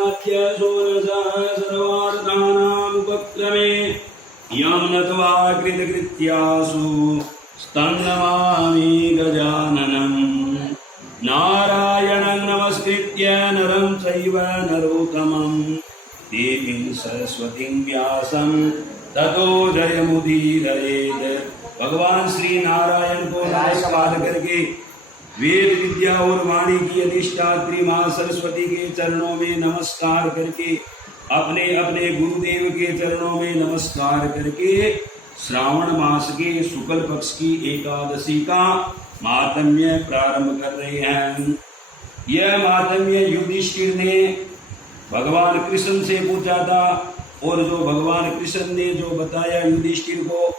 सर्वार्थानामुपक्रमे यं नत्वा कृतकृत्यासु स्तन्नमामि गजाननं नारायणं नमस्कृत्य नरं चैव नरोत्तमं देवीं सरस्वतीं व्यासं ततो जयमुदीरयेत्। भगवान श्री नारायण को नमस्कार करके वेद विद्या और वाणी की अधिष्ठात्री मां सरस्वती के चरणों में नमस्कार करके अपने अपने गुरुदेव के चरणों में नमस्कार करके श्रावण मास के शुक्ल पक्ष की एकादशी का महात्म्य प्रारंभ कर रहे हैं। यह महात्म्य युधिष्ठिर ने भगवान कृष्ण से पूछा था और जो भगवान कृष्ण ने जो बताया युधिष्ठिर को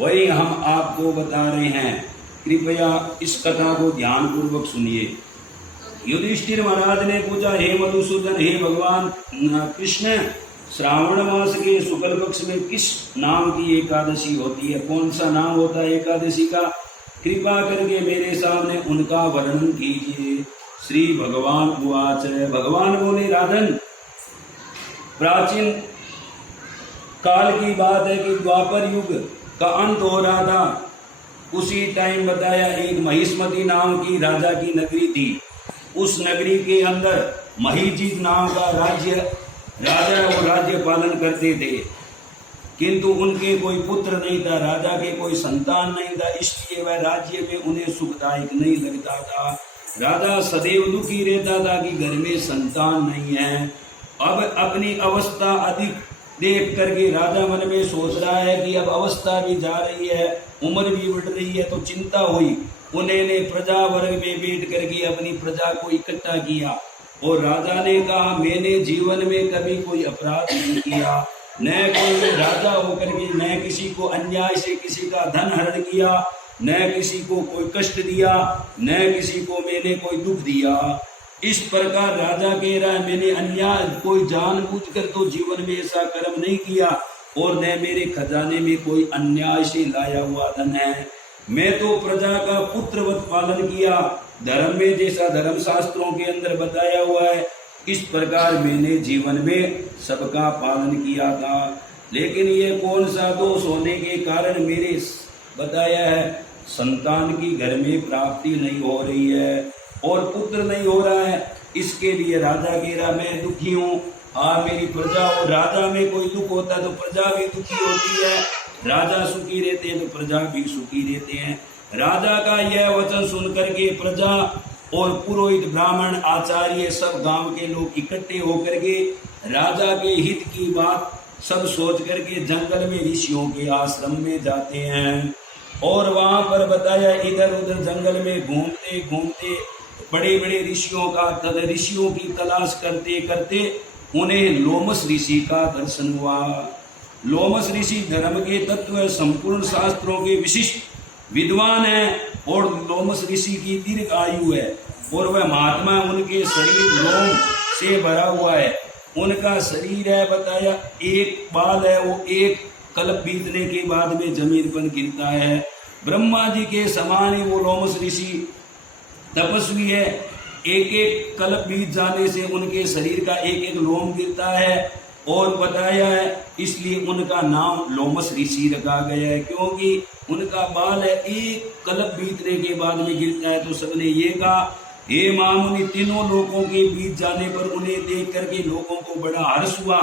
वही हम आपको बता रहे हैं। कृपया इस कथा को ध्यान पूर्वक सुनिए। युधिष्ठिर महाराज ने पूछा, हे मधुसूदन, हे भगवान कृष्ण, श्रावण मास के शुक्ल पक्ष में किस नाम की एकादशी होती है? कौन सा नाम होता है एकादशी का? कृपा करके मेरे सामने उनका वर्णन कीजिए। श्री भगवान उवाच। भगवान बोले, राजन, प्राचीन काल की बात है कि द्वापर युग का अंत हो रहा था। उसी टाइम बताया एक महिष्मती नाम की राजा की नगरी थी। उस नगरी के अंदर महीजीत नाम का राजा वो राज्य पालन करते थे, किंतु उनके कोई पुत्र नहीं था, राजा के कोई संतान नहीं था, इसलिए वह राज्य में उन्हें सुखदायक नहीं लगता था। राजा सदैव दुखी रहता था कि घर में संतान नहीं है। अब अपनी अवस्था अधिक देख करके राजा मन में सोच रहा है कि अब अवस्था भी जा रही है, उम्र भी बढ़ रही है, तो चिंता हुई। उन्होंने प्रजा वर्ग में बैठ करके अपनी प्रजा को इकट्ठा किया और राजा ने कहा, मैंने जीवन में कभी कोई अपराध नहीं किया, न कोई राजा होकर के न किसी को अन्याय से किसी का धन हरण किया, न किसी को कोई कष्ट दिया, न किसी को मैंने कोई दुख दिया। इस प्रकार राजा कह रहा है, मैंने अन्याय कोई जानबूझकर तो जीवन में ऐसा कर्म नहीं किया और न मेरे खजाने में कोई अन्याय से लाया हुआ धन है। मैं तो प्रजा का पुत्रवत पालन किया, धर्म में जैसा धर्म शास्त्रों के अंदर बताया हुआ है इस प्रकार मैंने जीवन में सबका पालन किया था। लेकिन ये कौन सा दोष होने के कारण मेरे बताया है संतान की घर में प्राप्ति नहीं हो रही है और पुत्र नहीं हो रहा है, इसके लिए राजा कह रहा मैं दुखी हूँ। मेरी प्रजा और राजा में कोई दुख होता तो प्रजा भी दुखी होती है, राजा सुखी रहते हैं तो प्रजा भी सुखी रहते हैं। राजा का यह वचन सुन करके प्रजा और पुरोहित ब्राह्मण आचार्य सब गांव के लोग इकट्ठे होकर के राजा के हित की बात सब सोच करके जंगल में ऋषियों के आश्रम में जाते हैं और वहां पर बताया इधर उधर जंगल में घूमते घूमते बड़े बड़े ऋषियों की तलाश करते करते उन्हें लोमस ऋषि का दर्शन हुआ। लोमस ऋषि धर्म के तत्व संपूर्ण शास्त्रों के विशिष्ट विद्वान है और लोमस ऋषि की दीर्घ आयु है और वह महात्मा उनके शरीर लोम से भरा हुआ है। उनका शरीर है बताया एक बाल है वो एक कल्प बीतने के बाद में जमीन पर गिरता है। ब्रह्मा जी के समान ही वो लोमस ऋषि तपस्वी है, एक एक कल्प बीत जाने से उनके शरीर का एक एक लोम गिरता है और बताया है इसलिए उनका नाम लोमस ऋषि रखा गया है, क्योंकि उनका बाल है एक कल्प बीतने के बाद में गिरता है। तो सबने ये कहा, हे मामुनि, तीनों लोगों के बीत जाने पर उन्हें देख करके लोगों को बड़ा हर्ष हुआ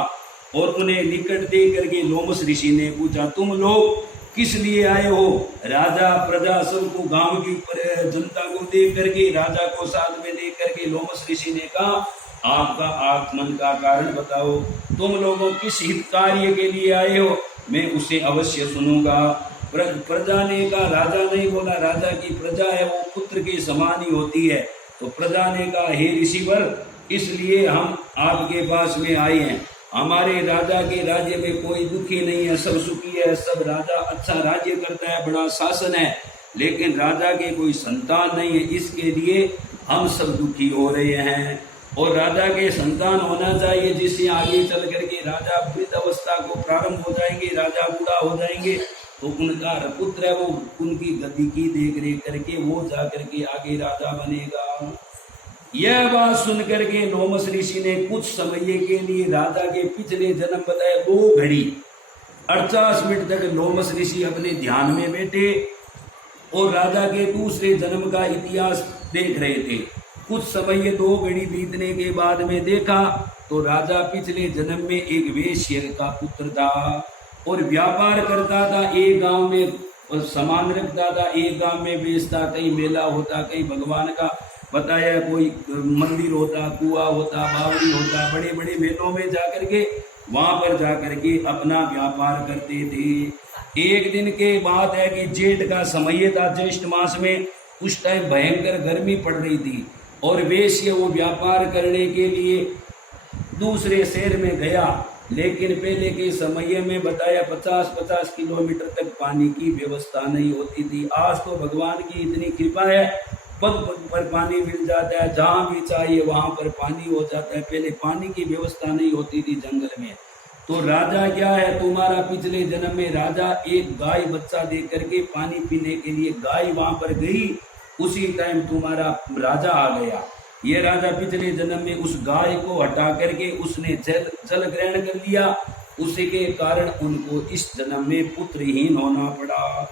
और उन्हें निकट देख करके लोमस ऋषि ने पूछा, तुम लोग किस लिए आए हो? राजा प्रजा सबको गांव की जनता को देख करके राजा को साथ में देख करके लोमस ऋषि ने कहा, आपका आगमन का कारण बताओ, तुम लोगों किस हित कार्य के लिए आए हो, मैं उसे अवश्य सुनूंगा। प्रजा ने कहा, राजा नहीं बोला, राजा की प्रजा है वो पुत्र के समान ही होती है। तो प्रजा ने कहा, हे ऋषिवर, इसलिए हम आपके पास में आए हैं, हमारे राजा के राज्य में कोई दुखी नहीं है, सब सुखी है, सब राजा अच्छा राज्य करता है, बड़ा शासन है, लेकिन राजा के कोई संतान नहीं है, इसके लिए हम सब दुखी हो रहे हैं। और राजा के संतान होना चाहिए जिससे आगे चल करके राजा वृद्ध अवस्था को प्रारंभ हो जाएंगे, राजा बूढ़ा हो जाएंगे तो उनका पुत्र है वो उनकी गति की देख रेख करके वो जा करके आगे राजा बनेगा। यह बात सुनकर के लोमस ऋषि ने कुछ समय के लिए राजा के पिछले जन्म बताए 2 घड़ी 48 मिनट तक लोमस ऋषि अपने ध्यान में बैठे और राजा के दूसरे जन्म का इतिहास देख रहे थे। कुछ समय 2 घड़ी बीतने के बाद में देखा तो राजा पिछले जन्म में एक वेश्य का पुत्र था और व्यापार करता था। एक गांव में सामान रखता था, एक गांव में बेचता, कहीं मेला होता, कहीं भगवान का बताया कोई मंदिर होता, कुआ होता, बावड़ी होता, बड़े बड़े मेलों में जाकर के वहां पर जाकर के अपना व्यापार करते थे। एक दिन के बात है कि जेठ का समय था, ज्येष्ठ मास में। उस टाइम भयंकर गर्मी पड़ रही थी और वेश्य वो व्यापार करने के लिए दूसरे शहर में गया, लेकिन पहले के समय में बताया 50-50 किलोमीटर तक पानी की व्यवस्था नहीं होती थी। आज तो भगवान की इतनी कृपा है, पग पग पर पानी मिल जाता है, जहाँ भी चाहिए वहां पर पानी हो जाता है। पहले पानी की व्यवस्था नहीं होती थी जंगल में। तो राजा क्या है, तुम्हारा पिछले जन्म में राजा एक गाय बच्चा देख करके पानी पीने के लिए गाय वहां पर गई, उसी टाइम तुम्हारा राजा आ गया। ये राजा पिछले जन्म में उस गाय को हटा करके उसने जल ग्रहण कर लिया, उसी के कारण उनको इस जन्म में पुत्रहीन होना पड़ा।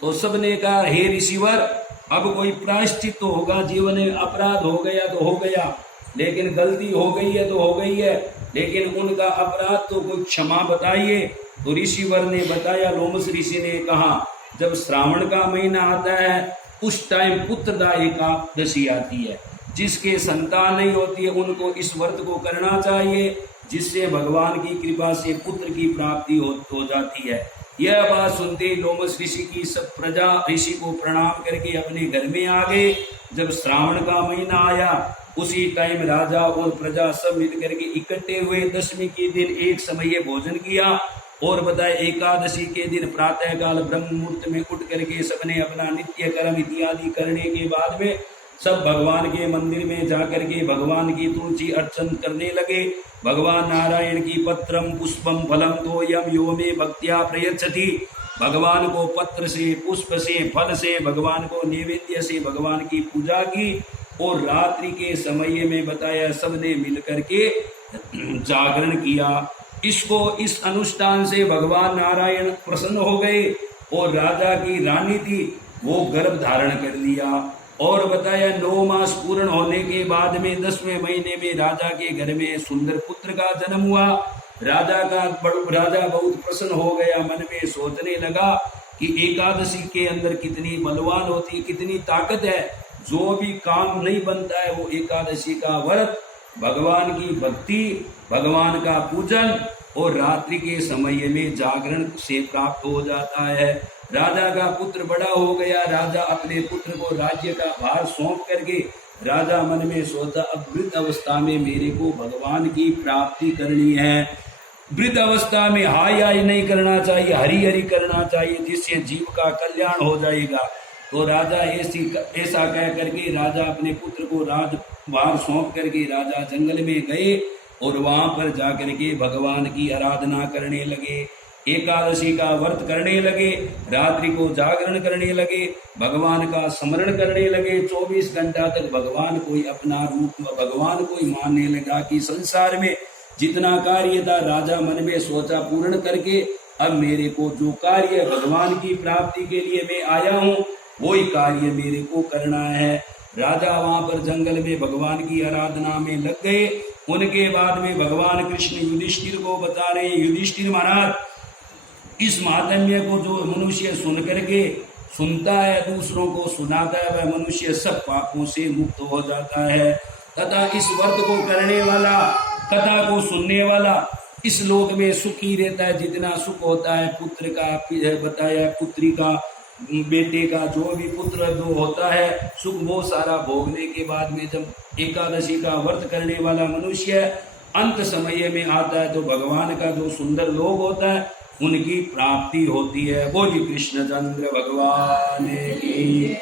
तो सबने कहा हे ऋषिवर, अब कोई प्रायश्चित तो होगा, जीवन में अपराध हो गया तो हो गया, लेकिन गलती हो गई है तो हो गई है, लेकिन उनका अपराध तो कोई क्षमा बताइए। तो ऋषिवर ने बताया, लोमस ऋषि ने कहा जब श्रावण का महीना आता है उस टाइम पुत्रदा एकादशी आती है, जिसके संतान नहीं होती है उनको इस व्रत को करना चाहिए, जिससे भगवान की कृपा से पुत्र की प्राप्ति हो जाती है। यह बात सुनते लोमस ऋषि की सब प्रजा ऋषि को प्रणाम करके अपने घर में आ गए। जब श्रावण का महीना आया उसी टाइम राजा और प्रजा सब मिलकर के इकट्ठे हुए। 10वीं के दिन एक समय भोजन किया और बताए एकादशी के दिन प्रातः काल ब्रह्म मुहूर्त में उठ करके सबने अपना नित्य कर्म इत्यादि करने के बाद में सब भगवान के मंदिर में जाकर के भगवान की तुलसी अर्चन करने लगे। भगवान नारायण की पत्रम पुष्पम फलम तोयम यो मे भक्त्या प्रयच्छति। भगवान को पत्र से, पुष्प से, फल से, भगवान को नैवेद्य से भगवान की पूजा की और रात्रि के समय में बताया सबने मिलकर के जागरण किया। इस अनुष्ठान से भगवान नारायण प्रसन्न हो गए और राजा की रानी थी वो गर्भ धारण कर लिया। और बताया 9 मास पूर्ण होने के बाद में 10वें महीने में राजा के घर में सुंदर पुत्र का जन्म हुआ। राजा बहुत प्रसन्न हो गया, मन में सोचने लगा कि एकादशी के अंदर कितनी बलवान होती, कितनी ताकत है। जो भी काम नहीं बनता है वो एकादशी का व्रत, भगवान की भक्ति, भगवान का पूजन और रात्रि के समय में जागरण से प्राप्त हो जाता है। राजा का पुत्र बड़ा हो गया। राजा अपने पुत्र को राज्य का भार सौंप करके राजा मन में सोचा अब वृद्ध अवस्था में मेरे को भगवान की प्राप्ति करनी है। वृद्ध अवस्था में हाय हाय नहीं करना चाहिए, हरि हरि करना चाहिए, जिससे जीव का कल्याण हो जाएगा। तो राजा ऐसा कह करके राजा अपने पुत्र को राजभार सौंप करके राजा जंगल में गए और वहां पर जाकर के भगवान की आराधना करने लगे, एकादशी का व्रत करने लगे, रात्रि को जागरण करने लगे, भगवान का स्मरण करने लगे। 24 घंटा तक भगवान को अपना रूप भगवान को ही मानने लगा कि संसार में जितना कार्य था राजा मन में सोचा पूर्ण करके अब मेरे को जो कार्य भगवान की प्राप्ति के लिए मैं आया हूँ वही कार्य मेरे को करना है। राजा वहां पर जंगल में भगवान की आराधना में लग गए। उनके बाद में भगवान कृष्ण युधिष्ठिर को बता रहे, युधिष्ठिर महाराज, इस महात्म्य को जो मनुष्य सुन करके सुनता है, दूसरों को सुनाता है, वह मनुष्य सब पापों से मुक्त हो जाता है। तथा इस व्रत को करने वाला, कथा को सुनने वाला इस लोक में सुखी रहता है। जितना सुख होता है पुत्र का, बताया पुत्री का, बेटे का, जो भी पुत्र जो होता है सुख, वो सारा भोगने के बाद में जब एकादशी का व्रत करने वाला मनुष्य अंत समय में आता है तो भगवान का जो सुंदर लोक होता है उनकी प्राप्ति होती है। बोलिए कृष्ण चंद्र भगवान की।